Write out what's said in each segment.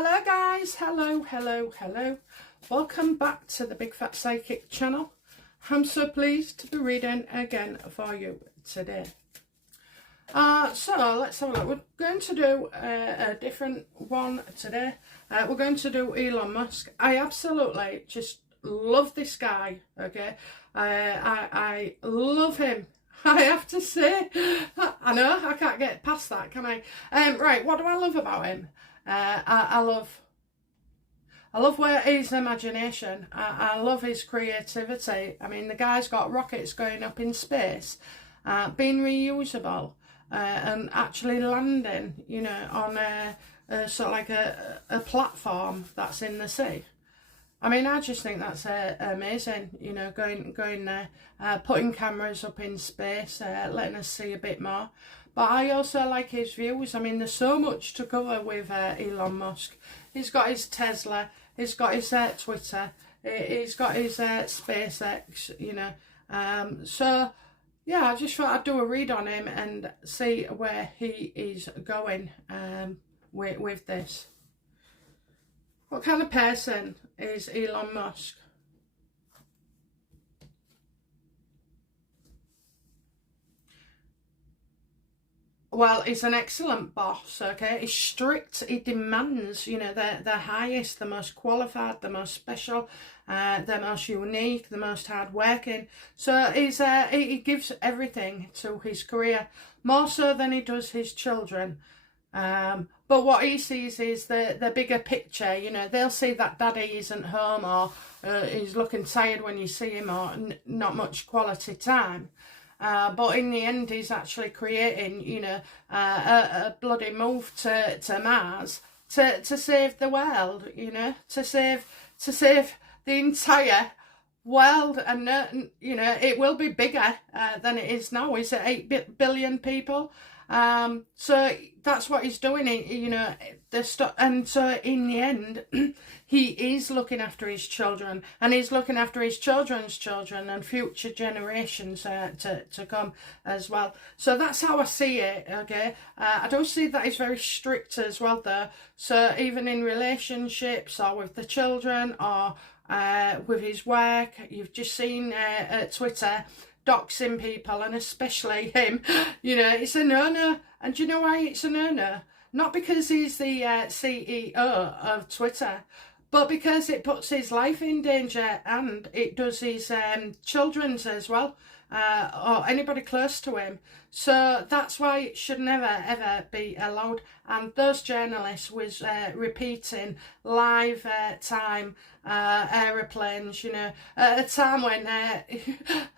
Hello guys, hello. Welcome back to the Big Fat Psychic channel. I'm so pleased to be reading again for you today. So let's have a look. We're going to do a different one today. We're going to do Elon Musk. I absolutely just love this guy, okay? I love him. I have to say, I know, I can't get past that, can I? Right, what do I love about him? I love where his imagination. I love his creativity. I mean, the guy's got rockets going up in space, being reusable, and actually landing, you know, on a sort of like a platform that's in the sea. I mean, I just think that's amazing, you know, going there, putting cameras up in space, letting us see a bit more. But I also like his views. I mean, there's so much to cover with Elon Musk. He's got his Tesla, he's got his Twitter, he's got his SpaceX, you know. So, yeah, I just thought I'd do a read on him and see where he is going with this. What kind of person is Elon Musk? Well, he's an excellent boss, okay? He's strict, he demands, you know, the highest, the most qualified, the most special, the most unique, the most hardworking. So he gives everything to his career, more so than he does his children. But what he sees is the bigger picture. You know, they'll see that daddy isn't home, or he's looking tired when you see him, or not much quality time. But in the end, he's actually creating, you know, a bloody move to Mars to save the world, you know, to save the entire world. And you know, it will be bigger than it is now. Is it 8 billion people? So that's what he's doing, you know, and so in the end, he is looking after his children, and he's looking after his children's children and future generations to come as well. So that's how I see it, okay? I don't see that he's very strict as well, though. So even in relationships, or with the children, or with his work, you've just seen Twitter doxing people, and especially him, you know, it's a no-no. And do you know why it's a no-no? Not because he's the CEO of Twitter, but because it puts his life in danger, and it does his children's as well, or anybody close to him. So that's why it should never ever be allowed. And those journalists was repeating live time aeroplanes, you know, at a time when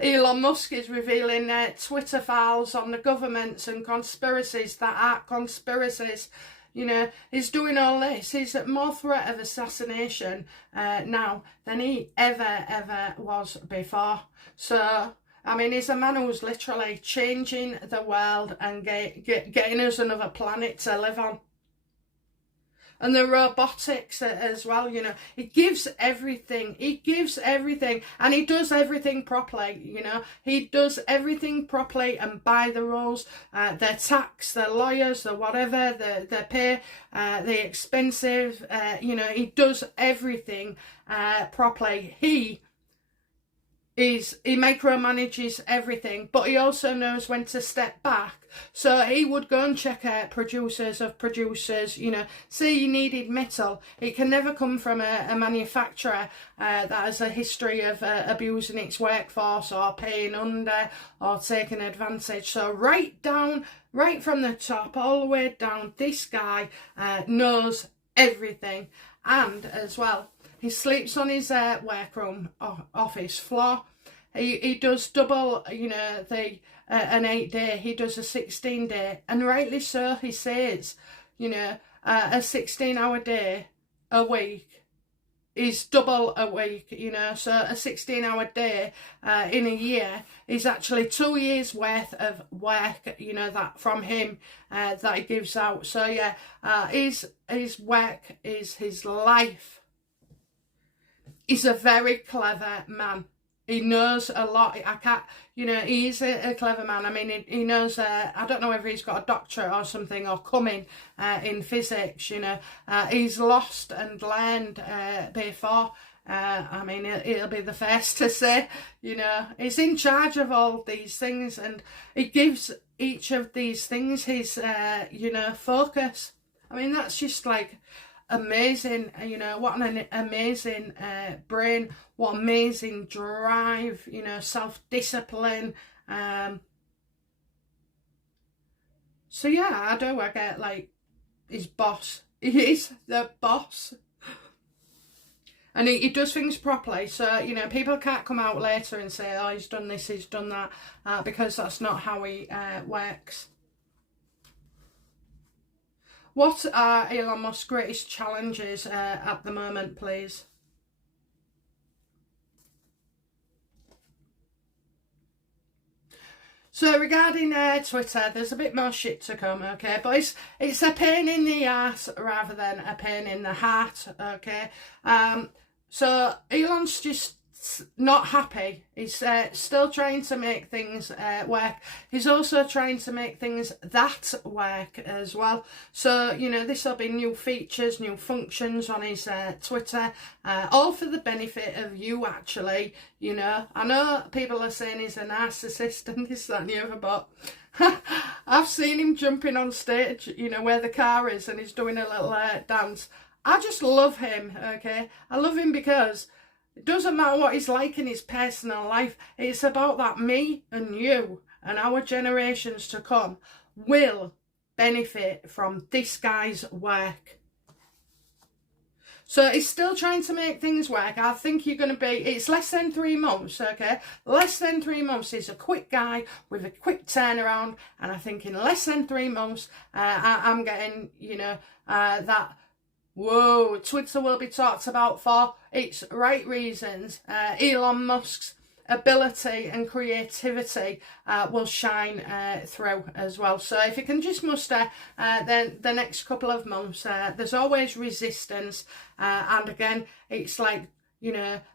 Elon Musk is revealing Twitter files on the governments and conspiracies that aren't conspiracies. You know, he's doing all this. He's at more threat of assassination now than he ever was before. So, I mean, he's a man who's literally changing the world and getting us another planet to live on. And the robotics as well, you know, he gives everything, and he does everything properly, you know, he does everything properly and by the rules. Their tax, their lawyers, the whatever, the pay, the expensive, you know, he does everything properly. He micromanages everything, but he also knows when to step back. So he would go and check out producers of producers, you know, say you needed metal. It can never come from a manufacturer that has a history of abusing its workforce, or paying under, or taking advantage. So right from the top, all the way down, this guy knows everything. And as well, he sleeps on his workroom office floor. He does double, you know, an 8-day. He does a 16-day, and rightly so. He says, you know, a 16-hour day a week is double a week, you know. So a 16-hour day in a year is actually 2 years worth of work, you know, that from him that he gives out. So yeah, his work is his life. He's a very clever man. he knows a lot. I can't, he's a clever man. I mean, he knows, I don't know whether he's got a doctorate or something, or coming in physics, he's lost and learned before. I mean, he'll be the first to say, he's in charge of all these things, and he gives each of these things his, focus. I mean, that's just like amazing. What an amazing brain, what amazing drive, self-discipline. So yeah, I get like his boss. He is the boss. And he does things properly, so, people can't come out later and say, oh, he's done this, he's done that, because that's not how he works. What are Elon Musk's greatest challenges at the moment, please? So regarding Twitter, there's a bit more shit to come, okay? But it's a pain in the ass rather than a pain in the heart, okay? So Elon's just not happy. He's still trying to make things work. He's also trying to make things that work as well. So, this will be new features, new functions on his Twitter, all for the benefit of you, actually. I know people are saying he's a narcissist and this, that and the other, but I've seen him jumping on stage, where the car is, and he's doing a little dance. I just love him, okay? I love him because it doesn't matter what he's like in his personal life. It's about that me and you and our generations to come will benefit from this guy's work. So he's still trying to make things work. I think you're going to be, it's less than 3 months, okay? Less than 3 months. He's a quick guy with a quick turnaround. And I think in less than 3 months, I'm getting, that... Whoa, Twitter will be talked about for its right reasons. Elon Musk's ability and creativity will shine through as well. So if you can just muster then the next couple of months, there's always resistance. And again, it's like,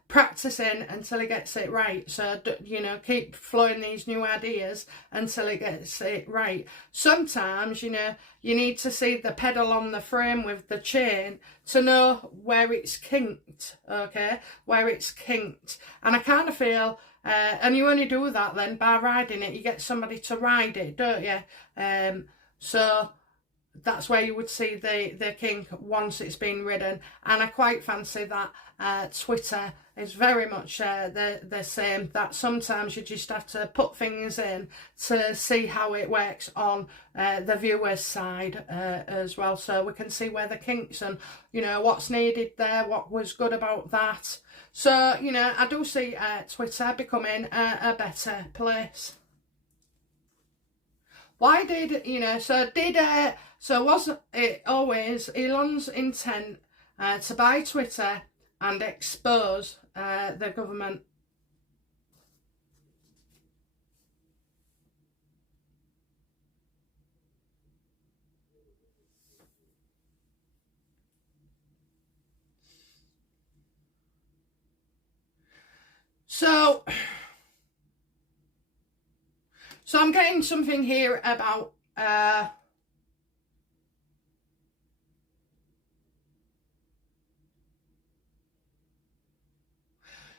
practicing until he gets it right. So, keep flowing these new ideas until he gets it right. Sometimes, you need to see the pedal on the frame with the chain to know where it's kinked, okay? Where it's kinked. And I kind of feel, and you only do that then by riding it. You get somebody to ride it, don't you? So that's where you would see the kink once it's been ridden. And I quite fancy that Twitter is very much the same, that sometimes you just have to put things in to see how it works on the viewer's side as well, so we can see where the kinks and what's needed there, what was good about that. So I do see Twitter becoming a better place. Why did, so was it always Elon's intent to buy Twitter and expose the government? So I'm getting something here about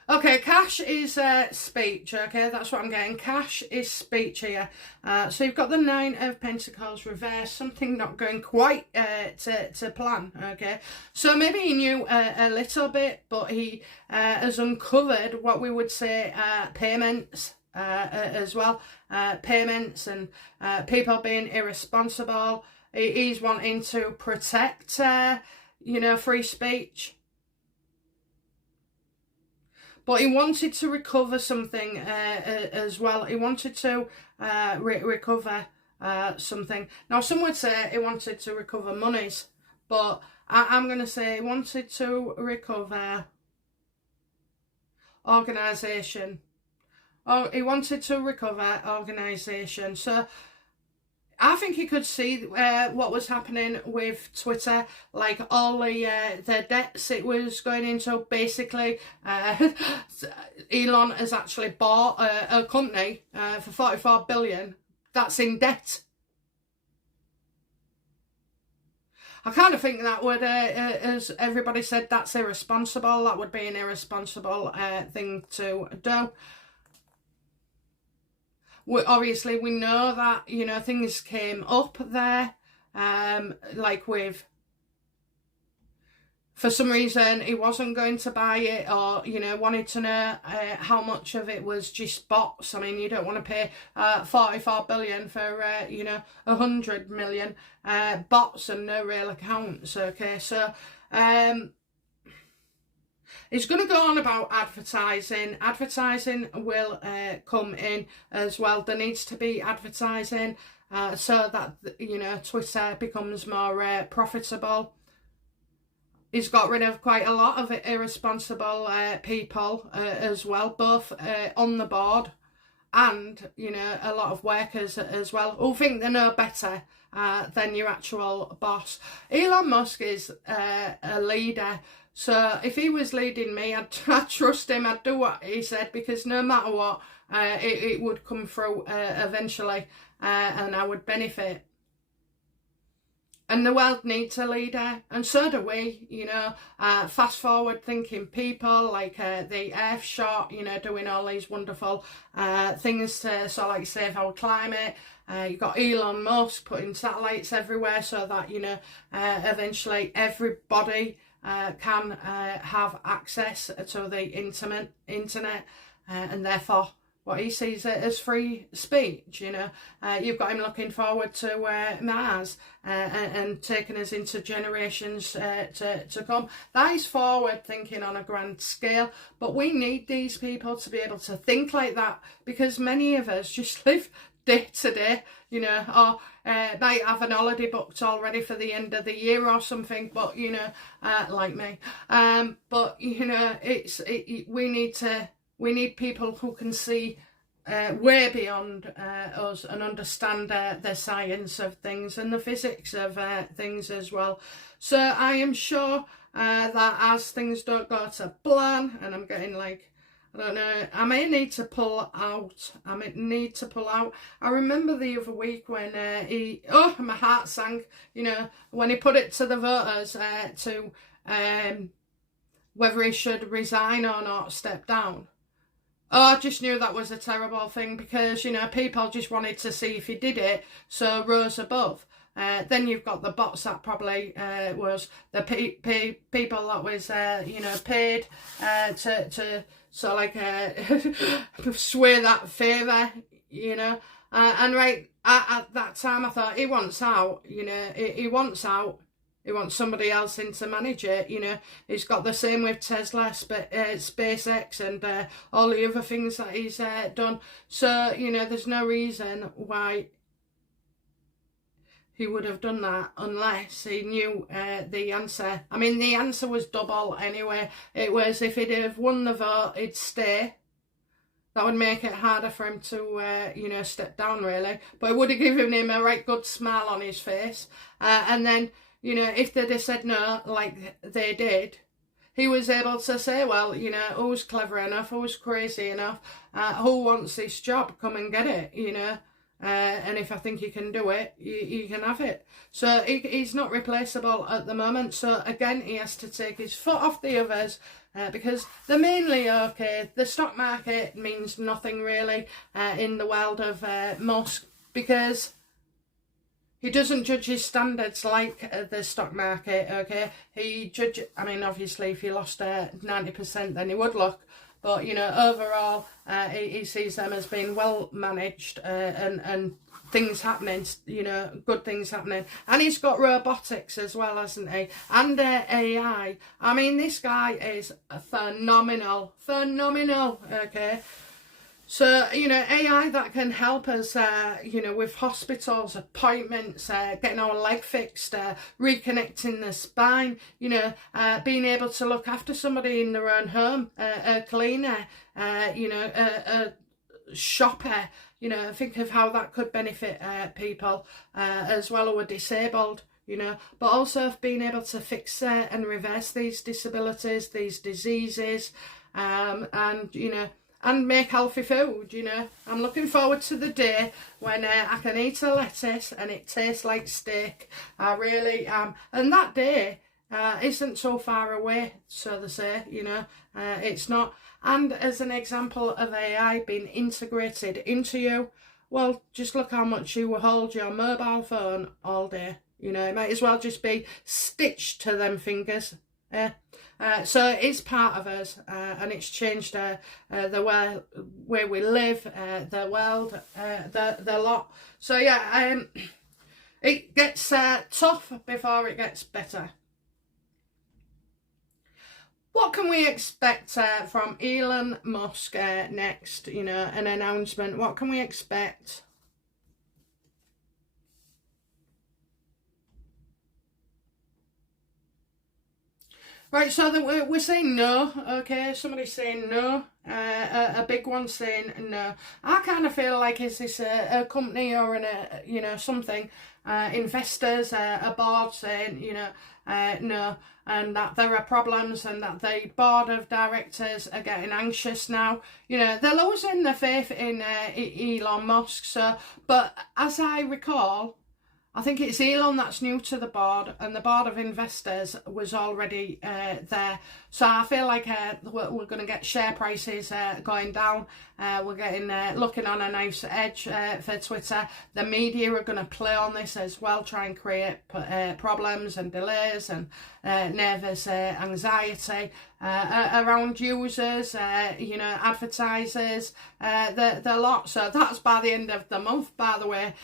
okay, cash is speech, okay, that's what I'm getting. Cash is speech here. So you've got the 9 of Pentacles reversed, something not going quite to plan, okay. So maybe he knew a little bit, but he has uncovered what we would say payments as well. Payments and people being irresponsible. He's wanting to protect, free speech. But he wanted to recover something as well. He wanted to recover something. Now, some would say he wanted to recover monies, but I'm going to say he wanted to recover organisation. Oh, he wanted to recover organisation. So I think he could see what was happening with Twitter, like all the debts it was going into. Basically, Elon has actually bought a company for 44 billion that's in debt. I kind of think that would, as everybody said, that's irresponsible. That would be an irresponsible thing to do. Obviously, we know that, you know, things came up there, like with, for some reason, he wasn't going to buy it, or, you know, wanted to know how much of it was just bots. I mean, you don't want to pay 44 billion for, you know, 100 million bots and no real accounts, okay? So, it's going to go on about advertising. Advertising will come in as well. There needs to be advertising so that, you know, Twitter becomes more profitable. He's got rid of quite a lot of irresponsible people as well, both on the board and, you know, a lot of workers as well, who think they know better than your actual boss. Elon Musk is a leader. So if he was leading me, I'd trust him. I'd do what he said, because no matter what, it would come through eventually, and I would benefit. And the world needs a leader, and so do we, you know. Fast forward thinking people like the Earth Shot, you know, doing all these wonderful things to sort of like save our climate. You've got Elon Musk putting satellites everywhere so that, you know, eventually everybody can have access to the internet, and therefore what he sees as free speech, you know. You've got him looking forward to Mars and taking us into generations to come. That is forward thinking on a grand scale, but we need these people to be able to think like that, because many of us just live day to day, you know, or might have an holiday booked already for the end of the year or something, but, you know, like me. But, you know, we need people who can see way beyond us and understand the science of things and the physics of things as well. So I am sure that as things don't go to plan, and I'm getting like, I don't know, I may need to pull out. I remember the other week when my heart sank, you know, when he put it to the voters to whether he should resign or not, step down. Oh, I just knew that was a terrible thing, because, you know, people just wanted to see if he did it, so rose above. Then you've got the bots that probably was the people that was, you know, paid to so like sway that favour, you know. And right at that time I thought, he wants out, you know, he wants out. He wants somebody else in to manage it, you know. He's got the same with Tesla, SpaceX, and all the other things that he's done. So, you know, there's no reason why he would have done that unless he knew the answer. I mean, the answer was double anyway. It was, if he'd have won the vote, he'd stay. That would make it harder for him to, you know, step down, really. But it would have given him a right good smile on his face. And then, you know, if they'd have said no, like they did, he was able to say, well, you know, who's clever enough, who's crazy enough, who wants this job, come and get it, you know. And if I think you can do it, you can have it. So he's not replaceable at the moment. So again, he has to take his foot off the others, because they're mainly okay. The stock market means nothing really in the world of Musk, because he doesn't judge his standards like the stock market, okay? I mean, obviously, if he lost 90%, then he would look. But, you know, overall, he sees them as being well managed and things happening, you know, good things happening. And he's got robotics as well, hasn't he? And AI. I mean, this guy is phenomenal, okay? So, you know, AI that can help us, you know, with hospitals, appointments, getting our leg fixed, reconnecting the spine, you know, being able to look after somebody in their own home, a cleaner, you know, shopper, you know, think of how that could benefit people as well who are disabled, you know, but also of being able to fix and reverse these disabilities, these diseases, and, you know, and make healthy food, you know. I'm looking forward to the day when I can eat a lettuce and it tastes like steak. I really am. And that day isn't so far away, so they say, you know. It's not. And as an example of AI being integrated into you, well, just look how much you hold your mobile phone all day. You know, it might as well just be stitched to them fingers. So it's part of us, and it's changed the way we live, the world, the lot. So yeah, it gets tough before it gets better. What can we expect from Elon Musk next? You know, an announcement. What can we expect? Right, so we're saying no, okay? Somebody's saying no. A big one saying no. I kind of feel like is this a company or you know, something? Investors, a board saying, you know, no, and that there are problems and that the board of directors are getting anxious now. You know, they're losing their faith in Elon Musk. So, but as I recall, I think it's Elon that's new to the board, and the board of investors was already there. So I feel like we're going to get share prices going down. We're getting looking on a nice edge for Twitter. The media are going to play on this as well, try and create problems and delays and nervous anxiety around users, you know, advertisers, the lot. So that's by the end of the month, by the way.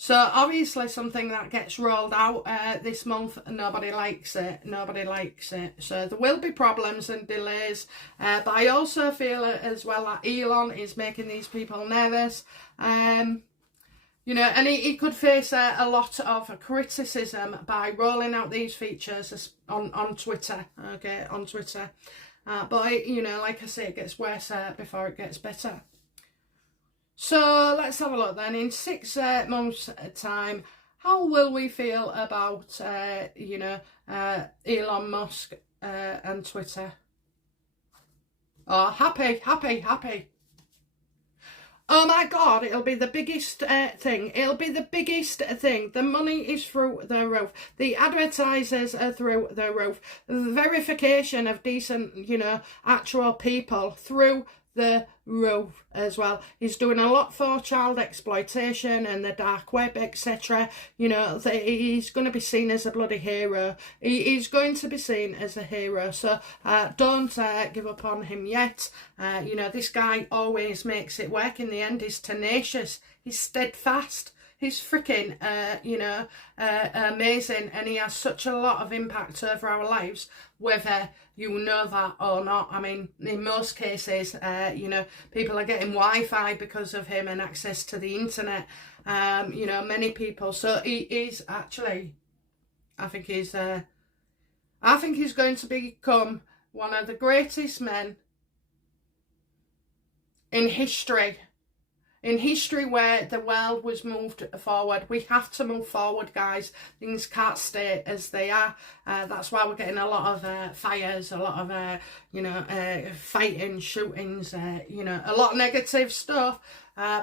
So obviously something that gets rolled out this month, nobody likes it. Nobody likes it. So there will be problems and delays. But I also feel as well that Elon is making these people nervous. You know, and he could face a lot of criticism by rolling out these features on Twitter. Okay, on Twitter. But, you know, like I say, it gets worse before it gets better. So let's have a look then. In 6 months' time, how will we feel about, you know, Elon Musk and Twitter? Oh, happy, happy, happy. Oh my God, it'll be the biggest thing. It'll be the biggest thing. The money is through the roof. The advertisers are through the roof. The verification of decent, you know, actual people through the roof as well. He's doing a lot for child exploitation and the dark web, etc. You know, he's going to be seen as a bloody hero. He's going to be seen as a hero. So don't give up on him yet. You know, this guy always makes it work. In the end, he's tenacious. He's steadfast. He's freaking, you know, amazing, and he has such a lot of impact over our lives, whether you know that or not. I mean, in most cases, you know, people are getting Wi-Fi because of him and access to the internet, you know, many people. So he is actually, I think he's going to become one of the greatest men in history. In history, where the world was moved forward. We have to move forward, guys. Things can't stay as they are. That's why we're getting a lot of fires, a lot of, you know, fighting, shootings, you know, a lot of negative stuff.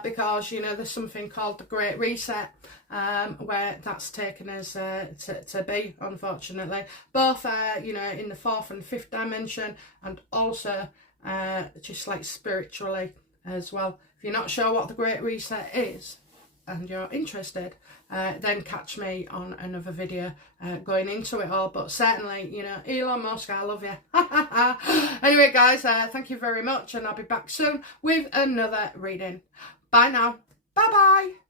Because, you know, there's something called the Great Reset, where that's taken us to be, unfortunately. Both, you know, in the 4th and 5th dimension, and also just like spiritually as well. If you're not sure what the Great Reset is and you're interested, then catch me on another video going into it all. But certainly, you know, Elon Musk, I love you. Anyway, guys, thank you very much, and I'll be back soon with another reading. Bye now. Bye-bye.